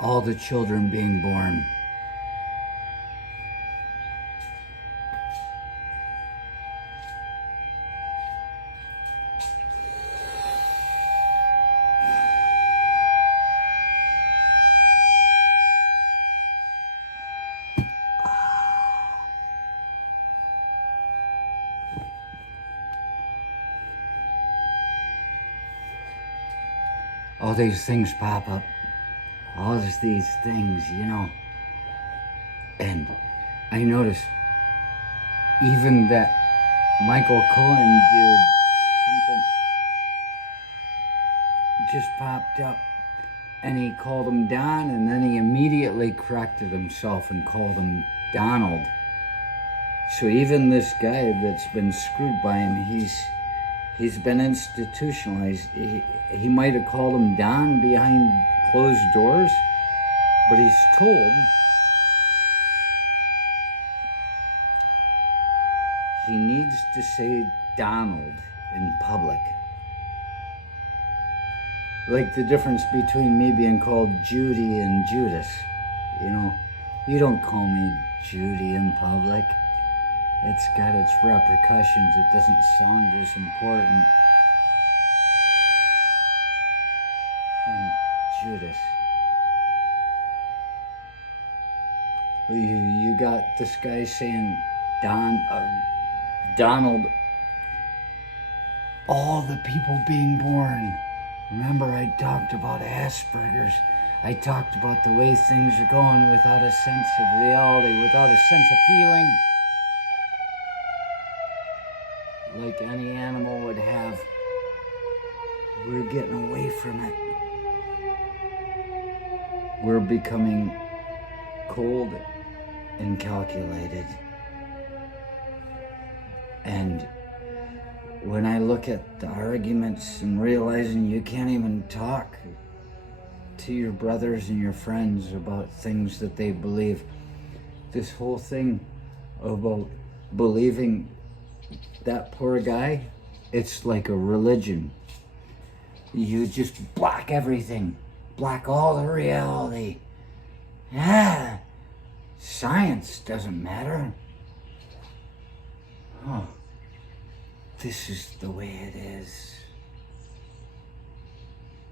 all the children being born. All these things pop up. All these things, And I noticed even that Michael Cohen dude, something just popped up. And he called him Don, and then he immediately corrected himself and called him Donald. So even this guy that's been screwed by him, he's been institutionalized. He might have called him Don behind closed doors, but he's told he needs to say Donald in public. Like the difference between me being called Judy and Judas. You don't call me Judy in public. It's got its repercussions. It doesn't sound as important. And Judas. You got this guy saying Donald. All the people being born. Remember, I talked about Asperger's. I talked about the way things are going without a sense of reality, without a sense of feeling. Like any animal would have. We're getting away from it. We're becoming cold and calculated. And when I look at the arguments and realizing you can't even talk to your brothers and your friends about things that they believe, this whole thing about believing that poor guy, it's like a religion. You just block everything, block all the reality. Science doesn't matter. This is the way it is.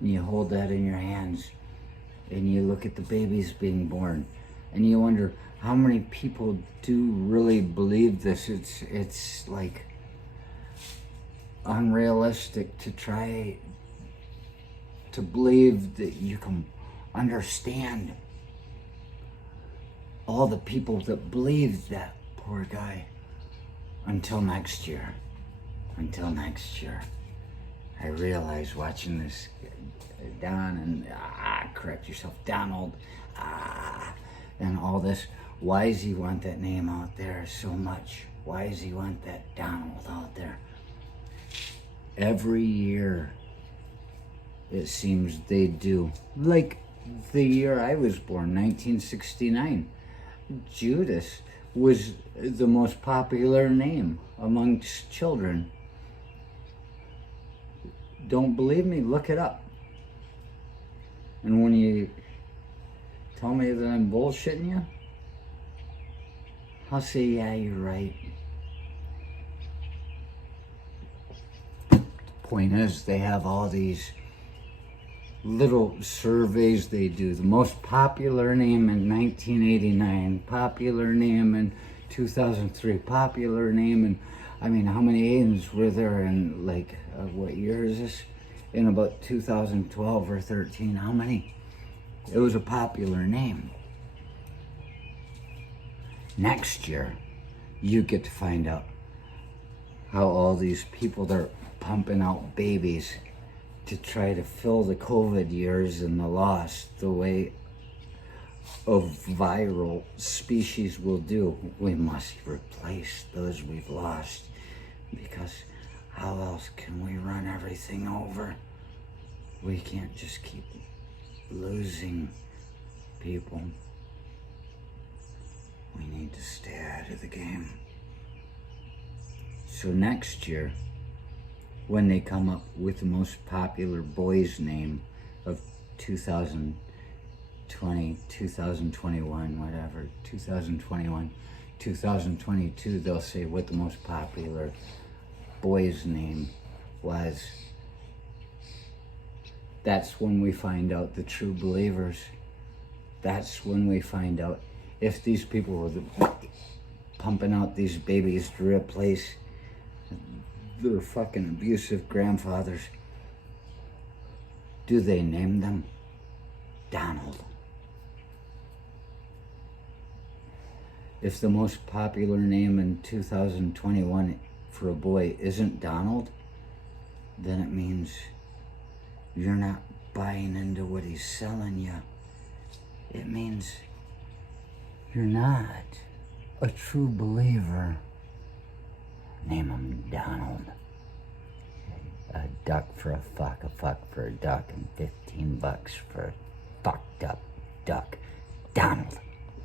And you hold that in your hands and you look at the babies being born and you wonder how many people do really believe this. It's like unrealistic to try to believe that you can understand all the people that believe that poor guy until next year. Until next year. I realize watching this Don and correct yourself, Donald, and all this. Why does he want that name out there so much? Why does he want that Donald out there? Every year, it seems they do. Like the year I was born, 1969. Judas was the most popular name amongst children. Don't believe me? Look it up. And when you tell me that I'm bullshitting you, I'll say, yeah, you're right. Point is, they have all these little surveys they do. The most popular name in 1989, popular name in 2003, popular name in, how many names were there in, what year is this? In about 2012 or 13, how many? It was a popular name. Next year, you get to find out how all these people, they're pumping out babies to try to fill the COVID years and the loss the way a viral species will do. We must replace those we've lost, because how else can we run everything over? We can't just keep losing people. We need to stay out of the game. So next year, when they come up with the most popular boy's name of 2023, 2021, whatever, 2021, 2022, they'll say what the most popular boy's name was. That's when we find out the true believers. That's when we find out if these people were pumping out these babies to replace their fucking abusive grandfathers. Do they name them Donald? If the most popular name in 2021 for a boy isn't Donald, then it means you're not buying into what he's selling you. It means you're not a true believer. Name him Donald. A duck for a fuck for a duck, and $15 for a fucked up duck. Donald.